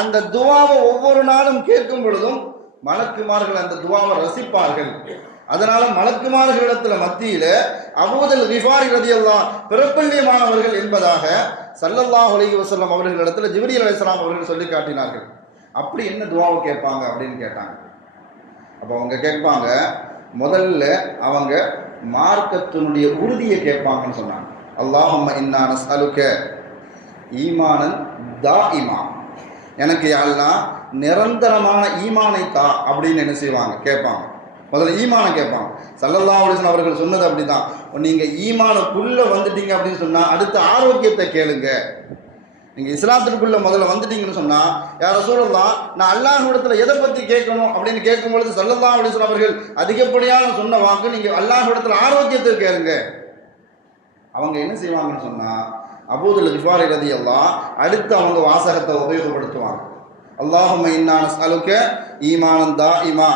அந்த துவாவை ஒவ்வொரு நாளும் கேட்கும் பொழுதும் மலக்குமார்கள் அந்த துவாவை ரசிப்பார்கள். அதனால மலக்குமார்களிடத்தில் மத்தியில அபூதல் கிஃபாரி ரலியல்லாஹு பிரபல்யமானவர்கள் என்பதாக ஸல்லல்லாஹு அலைஹி வஸல்லம் அவர்களிடத்தில் ஜிப்ரீல் அலைஹிஸ்ஸலாம் அவர்கள் சொல்லி காட்டினார்கள். அப்படி என்ன துவாவை கேட்பாங்க அப்படின்னு கேட்டாங்க. அப்போ அவங்க கேட்பாங்க, முதல்ல அவங்க மார்க்கத்தினுடைய உறுதியை கேட்பாங்கன்னு சொன்னாங்க. அல்லாஹும்ம இன்னா நஸ்அலுக ஈமானன் தாஇமா, எனக்கு யா அல்லாஹ் நிரந்தரமான ஈமானை தா அப்படின்னு என்ன செய்வாங்க, கேட்பாங்க. முதல்ல ஈமானை கேட்பாங்க. ஸல்லல்லாஹு அலைஹி வஸல்லம் அவர்கள் சொன்னது அப்படிதான். நீங்கள் ஈமானுக்குள்ளே வந்துட்டீங்க அப்படின்னு சொன்னால் அடுத்த ஆரோக்கியத்தை கேளுங்க. நீங்கள் இஸ்லாத்திற்குள்ளே முதல்ல வந்துட்டீங்கன்னு சொன்னால், யா ரசூலல்லாஹ் நான் அல்லாஹ்விடத்தில் எதை பற்றி கேட்கணும் அப்படின்னு கேட்கும்பொழுது ஸல்லல்லாஹு அலைஹி வஸல்லம் அவர்கள் அதிகப்படியான சொன்ன வாக்கு, நீங்கள் அல்லாஹ்விடத்தில் ஆரோக்கியத்தை கேளுங்க. அவங்க என்ன செய்வாங்கன்னு சொன்னால், அபூதல் கிஃபாரி ரலியல்லாஹு அடுத்து அவங்க வாசகத்தை உபயோகப்படுத்துவாங்க. அல்லாஹும்ம இன்னா நஸ்அலுக ஈமானன் தாஇமா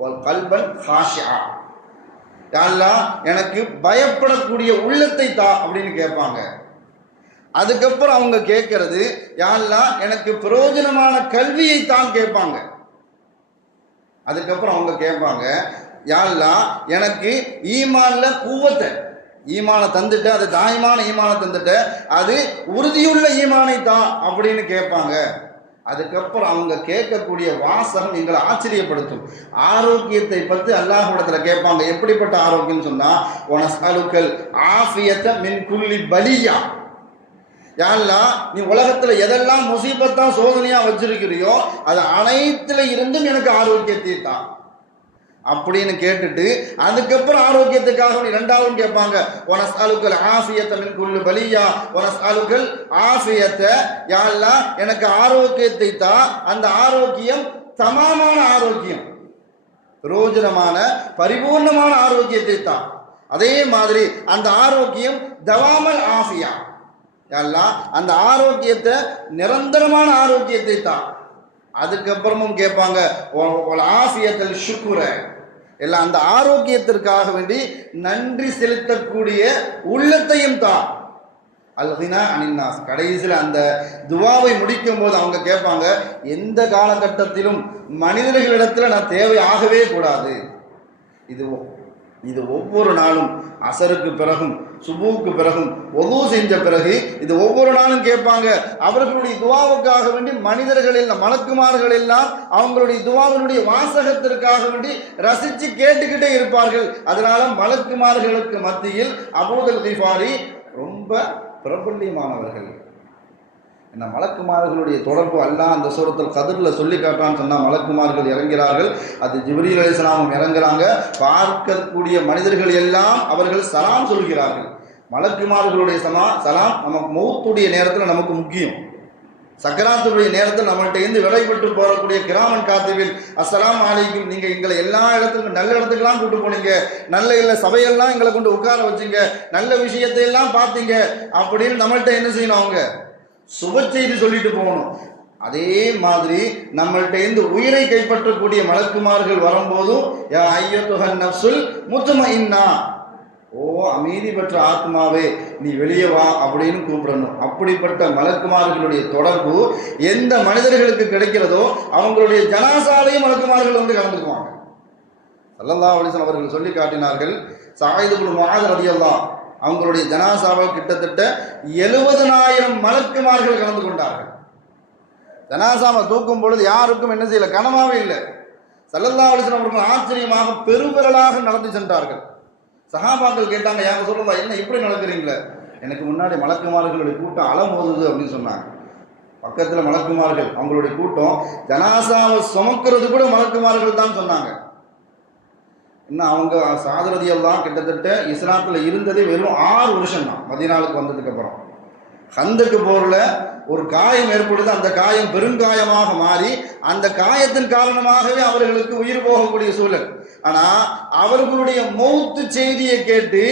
வல் கல்பன் ஹாஷிஆ, யா அல்லாஹ் எனக்கு பயப்படக்கூடிய உள்ளத்தை தா அப்படின்னு கேட்பாங்க. அதுக்கப்புறம் அவங்க கேட்கறது, யா அல்லாஹ் எனக்கு பிரயோஜனமான கல்வியை தான் கேட்பாங்க. அதுக்கப்புறம் அவங்க கேட்பாங்க, யா அல்லாஹ் எனக்கு ஈமான்ல குவத்தை, ஈமானை தந்துட்ட, அது தாயமான ஈமானை தந்துட்ட, அது உறுதியுள்ள ஈமானை தான் அப்படின்னு கேட்பாங்க. அதுக்கப்புறம் அவங்க கேட்கக்கூடிய வாசகம் எங்களை ஆச்சரியப்படுத்தும். ஆரோக்கியத்தை பற்றி அல்லாஹ்விடத்தில் கேட்பாங்க. எப்படிப்பட்ட ஆரோக்கியம்னு சொன்னால், வனஸ்அலுக்கல் ஆஃபியத மின் குல்லி பலியா, யா அல்லாஹ் நீ உலகத்தில் எதெல்லாம் முசீபத்தா சோதனையாக வச்சிருக்கிறியோ அது அனைத்துல இருந்தும் எனக்கு ஆரோக்கியத்தை தான் அப்படின்னு கேட்டுட்டு அதுக்கப்புறம் ஆரோக்கியத்துக்காக இரண்டாவது கேட்பாங்க, வனஸ்அலுக்கல் ஆஃபியத மின் குல்லி பலியா வனஸ்அலுக்கல் ஆஃபியத, யா அல்லாஹ் எனக்கு ஆரோக்கியத்தை தா, அந்த ஆரோக்கியம் தமாமான ஆரோக்கியம், பிரயோஜனமான பரிபூர்ணமான ஆரோக்கியத்தை தான். அதே மாதிரி அந்த ஆரோக்கியம் தவாமல் ஆஃபியா, யா அல்லாஹ் அந்த ஆரோக்கியத்தை நிரந்தரமான ஆரோக்கியத்தை தான். அதுக்கப்புறமும் கேட்பாங்க, ஆஃபியத்தல் ஷுக்குர, எல்லாம் அந்த ஆரோக்கியத்திற்காக வேண்டி நன்றி செலுத்தக்கூடிய உள்ளத்தையும் தான். அல்கினா அனின்னாஸ். கடைசியில் அந்த துவாவை முடிக்கும் போது அவங்க கேட்பாங்க, எந்த காலகட்டத்திலும் மனிதர்களிடத்தில் நான் தேவை ஆகவே கூடாது. இது ஒவ்வொரு நாளும் அசருக்கு பிறகும் சுபூக்கு பிறகும் ஒது செஞ்ச பிறகு இது ஒவ்வொரு நாளும் கேட்பாங்க. அவர்களுடைய துவாவுக்காக வேண்டி மனிதர்கள் மலக்குமார்கள் எல்லாம் அவங்களுடைய துவாவினுடைய வாசகத்திற்காக வேண்டி ரசித்து கேட்டுக்கிட்டே இருப்பார்கள். அதனால மலக்குமார்களுக்கு மத்தியில் அபூதல் கிஃபாரி ரொம்ப பிரபல்யமானவர்கள். என்ன மலக்குமார்களுடைய தொடர்பு அல்லாஹ் அந்த சூரத்துல் கத்ரில் சொல்லி காட்டான்னு சொன்னால் மலக்குமார்கள் இறங்கிறார்கள். அது ஜிப்ரீல் அலைஹிஸ்ஸலாம் இறங்குறாங்க. பார்க்கக்கூடிய மனிதர்கள் எல்லாம் அவர்கள் சலாம் சொல்கிறார்கள். மலக்குமார்களுடைய சலாம் நமக்கு மௌத்துடைய நேரத்தில் நமக்கு முக்கியம். சக்கராத்துடைய நேரத்தில் நம்மள்கிட்ட இருந்து விடைபெற்று போகக்கூடிய கிராமன் காத்திவில் அஸ்ஸலாமு அலைக்கும், நீங்கள் எங்களை எல்லா இடத்துக்கும் நல்ல இடத்துக்கெல்லாம் கூட்டு போனீங்க, நல்ல இல்லை சபையெல்லாம் எங்களை கொண்டு உட்கார வச்சுங்க, நல்ல விஷயத்தை எல்லாம் பார்த்தீங்க அப்படின்னு நம்மள்கிட்ட என்ன செய்யணும், அவங்க சுப செய்தி சொல்லிட்டு போகணும். அதே மாதிரி நம்மள்கிட்ட இருந்து உயிரை கைப்பற்றக்கூடிய மலக்குமார்கள் வரும்போதும் யா ஐயத்துஹன் நஃப்ஸுல் முத்மஇன்னா, ஓ அமைதி பெற்ற ஆத்மாவே நீ வெளியே வா அப்படின்னு கூப்பிடணும். அப்படிப்பட்ட மலக்குமார்களுடைய தொடர்பு எந்த மனிதர்களுக்கு கிடைக்கிறதோ அவங்களுடைய ஜனாசாலையும் மலக்குமார்கள் வந்து கலந்துக்குவாங்க. ஸல்லல்லாஹு அலைஹி வஸல்லம் அவர்கள் சொல்லி காட்டினார்கள். ஸஅத் இப்னு முஆத் ரலியல்லாஹு அவங்களுடைய ஜனாசாவில் கிட்டத்தட்ட 70,000 மலக்குமார்கள் கலந்து கொண்டார்கள். ஜனாசாவை தூக்கும் பொழுது யாருக்கும் என்ன செய்யல, கனமாவே இல்லை. ஸல்லல்லாஹு அலைஹி வஸல்லம் அவர்கள் ஆச்சரியமாக பெருவிரலாக நடந்து சென்றார்கள். சஹாபாக்கள் கேட்டாங்க, யாங்க சொல்லுவா என்ன இப்படி நடக்கிறீங்களே, எனக்கு முன்னாடி மலக்குமார்களுடைய கூட்டம் அலமோதுது அப்படின்னு சொன்னாங்க. பக்கத்தில் மலக்குமார்கள் அவங்களுடைய கூட்டம், ஜனாசாவை சுமக்கிறது கூட மலக்குமார்கள் தான் சொன்னாங்க. இன்னும் அவங்க சாதரதியெல்லாம் கிட்டத்தட்ட இஸ்லாத்தில் இருந்ததே வெறும் 6 வருஷம் தான். மதீனாவுக்கு வந்ததுக்கு அப்புறம் ஹந்தக்கு போரில் ஒரு காயம் ஏற்படுது. அந்த காயம் பெருங்காயமாக மாறி அந்த காயத்தின் காரணமாகவே அவர்களுக்கு உயிர் போகக்கூடிய சூழல். ஆனால் அவர்களுடைய மௌத்து செய்தியை கேட்டு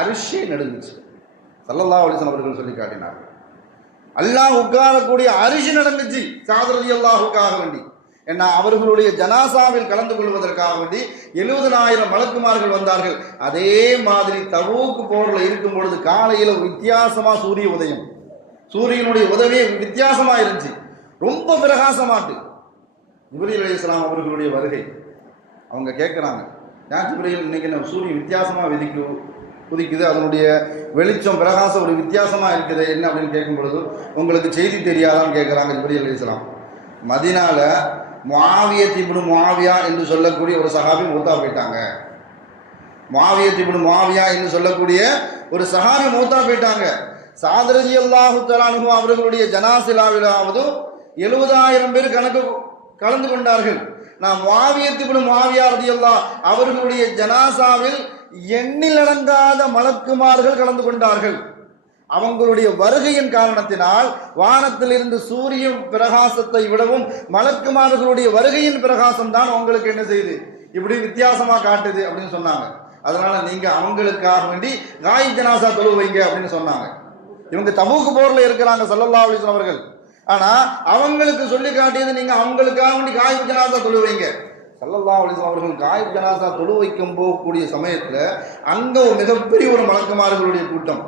அரிசி நடுங்குச்சு. ஸல்லல்லாஹு அலைஹி வஸல்லம் அவர்கள் சொல்லி காட்டினார். அல்லாஹ் உட்காரக்கூடிய அரிசி நடந்துச்சு சாதரதியல்லாஹுக்காக வேண்டி. ஏன்னா அவர்களுடைய ஜனாசாவில் கலந்து கொள்வதற்காக வேண்டி 70,000 மலக்குமார்கள் வந்தார்கள். அதே மாதிரி தபூக் போரில் இருக்கும் பொழுது காலையில் வித்தியாசமாக சூரிய உதயம், சூரியனுடைய உதவியே வித்தியாசமாக இருந்துச்சு, ரொம்ப பிரகாசமாட்டு. ஜிப்ரீல் அலைஹிஸ்ஸலாம் அவர்களுடைய வருகை அவங்க கேட்குறாங்க, யா ஜிப்ரீல் இன்னைக்கு நம்ம சூரியன் வித்தியாசமாக குதிக்குது, அதனுடைய வெளிச்சம் பிரகாசம் ஒரு வித்தியாசமாக இருக்குது என்ன அப்படின்னு கேட்கும் பொழுது உங்களுக்கு செய்தி தெரியாதான்னு கேட்குறாங்க ஜிப்ரீல் அலைஹிஸ்ஸலாம். மதீனால முஆவியத் இப்னு முஆவியா என்று சொல்லக்கூடிய ஒரு சஹாபி மூத்தா போயிட்டாங்க. முஆவியத் இப்னு முஆவியா என்று சொல்லக்கூடிய ஒரு சஹாபி மூத்தா போயிட்டாங்க. ஸஅத் ரலியல்லாஹு தஆலா அன்ஹு அவர்களுடைய ஜனாஸாவிலாவது 70,000 பேர் கலந்து கொண்டார்கள். நான் முஆவியத் இப்னு முஆவியா ரலியல்லாஹு அவர்களுடைய ஜனாஸாவில் எண்ணிலடங்காத மலக்குமார்கள் கலந்து கொண்டார்கள். அவங்களுடைய வருகையின் காரணத்தினால் வானத்திலிருந்து சூரியன் பிரகாசத்தை விடவும் மலக்குமார்களுடைய வருகையின் பிரகாசம் தான் உங்களுக்கு என்ன செய்யுது, இப்படி வித்தியாசமா காட்டுது அப்படின்னு சொன்னாங்க. அதனால நீங்க அவங்களுக்காக வேண்டி காயிப் ஜனாசா தொழுவைங்க அப்படின்னு சொன்னாங்க. இவங்க தபூக்கு போர்ல இருக்கிறாங்க ஸல்லல்லாஹு அலைஹி வஸல்லம் அவர்கள். ஆனா அவங்களுக்கு சொல்லி காட்டியது நீங்க அவங்களுக்காக வேண்டி காயிப் ஜனாசா தொழுவைங்க. ஸல்லல்லாஹு அலைஹி வஸல்லம் அவர்கள் காயிப் ஜனாசா தொழு வைக்கும் போகக்கூடிய சமயத்துல அங்க மிகப்பெரிய ஒரு மலக்குமார்களுடைய கூட்டம்,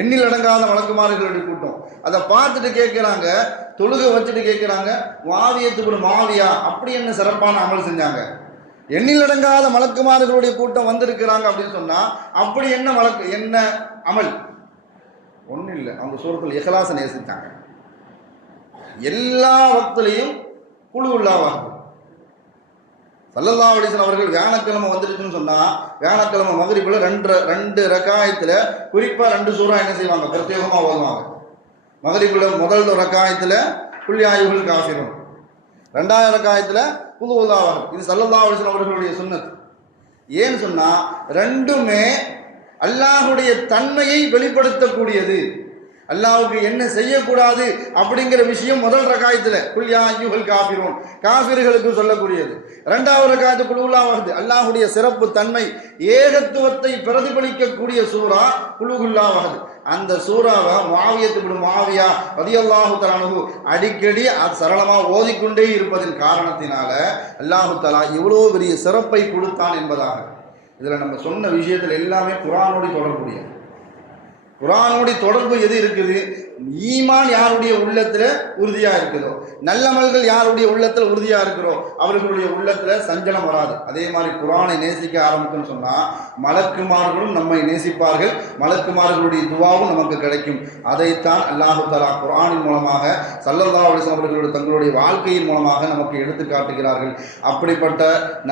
எண்ணில் அடங்காத மலக்குமார்களுடைய கூட்டம். அதை பார்த்துட்டு கேட்குறாங்க, தொழுகை வச்சுட்டு கேட்குறாங்க, முஆவியத் இப்னு முஆவியா அப்படி என்ன சிறப்பான அமல் செஞ்சாங்க, எண்ணில் அடங்காத மலக்குமார்களுடைய கூட்டம் வந்திருக்கிறாங்க அப்படின்னு சொன்னா அப்படி என்ன அமல்? ஒன்றும் இல்லை, அவங்க சூரத்துல் இஹ்லாஸை நேசித்தாங்க. எல்லா வக்திலையும் குழுவுள்ளாவாக ஸல்லல்லாஹு அலைஹி வஸல்லம் அவர்கள் வியாழக்கிழமை வந்துருச்சுன்னு சொன்னால் வியாழக்கிழமை மக்ரிபில் ரெண்டு ரக்காயத்தில் குறிப்பாக 2 சூறா என்ன செய்வாங்க, பிரத்யேகமாக ஓதுவாங்க. மக்ரிபில் முதல் ரக்காயத்தில் குல் யா அய்யுஹல் காஃபிரூன், 2வது ரக்காயத்தில் குல் ஹுவல்லாஹு அஹத். இது ஸல்லல்லாஹு அலைஹி வஸல்லம் அவர்களுடைய சுன்னத். ஏன்னு சொன்னால் ரெண்டுமே அல்லாஹுடைய தன்மையை வெளிப்படுத்தக்கூடியது. அல்லாஹ்வுக்கு என்ன செய்யக்கூடாது அப்படிங்கிற விஷயம் முதல் ரகாயத்தில் குல் யா அய்யுஹல் காஃபிரூன் காஃபிர்களுக்கு சொல்லக்கூடியது. 2வது ரகாயத்து குல் ஹுவல்லாஹு அஹத் அல்லாஹ்வுடைய சிறப்பு தன்மை ஏகத்துவத்தை பிரதிபலிக்கக்கூடிய சூரா குல் ஹுவல்லாஹு அஹத். அந்த சூறாவை முஆவியத் இப்னு முஆவியா ரலியல்லாஹு தஆலா அன்ஹு அடிக்கடி அது சரளமாக ஓதிக்கொண்டே இருப்பதன் காரணத்தினால அல்லாஹு தஆலா இவ்வளோ பெரிய சிறப்பை கொடுத்தான் என்பதாக. இதில் நம்ம சொன்ன விஷயத்தில் எல்லாமே குர்ஆனோடு தொடர்புடையது. குர்ஆனுடைய தொடர்பு எது இருக்குது? ஈமான் யாருடைய உள்ளத்தில் உறுதியாக இருக்குதோ, நல்லமல்கள் யாருடைய உள்ளத்தில் உறுதியாக இருக்கிறோ அவர்களுடைய உள்ளத்தில் சஞ்சலம் வராது. அதே மாதிரி குர்ஆனை நேசிக்க ஆரம்பித்தோம்னு சொன்னால் மலக்குமார்களும் நம்மை நேசிப்பார்கள், மலக்குமார்களுடைய துவாவும் நமக்கு கிடைக்கும். அதைத்தான் அல்லாஹு தஆலா குர்ஆனின் மூலமாக ஸல்லல்லாஹு அலைஹி வஸல்லம் அவர்களுடைய தங்களுடைய வாழ்க்கையின் மூலமாக நமக்கு எடுத்து காட்டுகிறார்கள். அப்படிப்பட்ட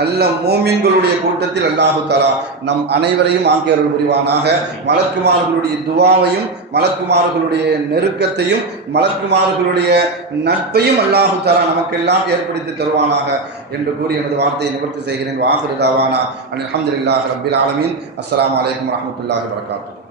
நல்ல மூமின்களுடைய கூட்டத்தில் அல்லாஹு தஆலா நம் அனைவரையும் ஆக்கியருள் புரிவானாக. மலக்குமார்களுடைய துவாவையும் மலக்குமார்களுடைய நெருக்கத்தையும் மலக்குமார்களுடைய நட்பையும் அல்லாஹு தஆலா நமக்கெல்லாம் ஏற்படுத்தி தருவானாக என்று கூறி எனது வார்த்தையை நிவர்த்தி செய்கிறேன். வாஹிரு தாவானா அல்ஹம்துலில்லாஹி ரப்பில் ஆலமீன். அஸ்ஸலாமு அலைக்கும் வரஹ்மத்துல்லாஹி வபரகாத்துஹு.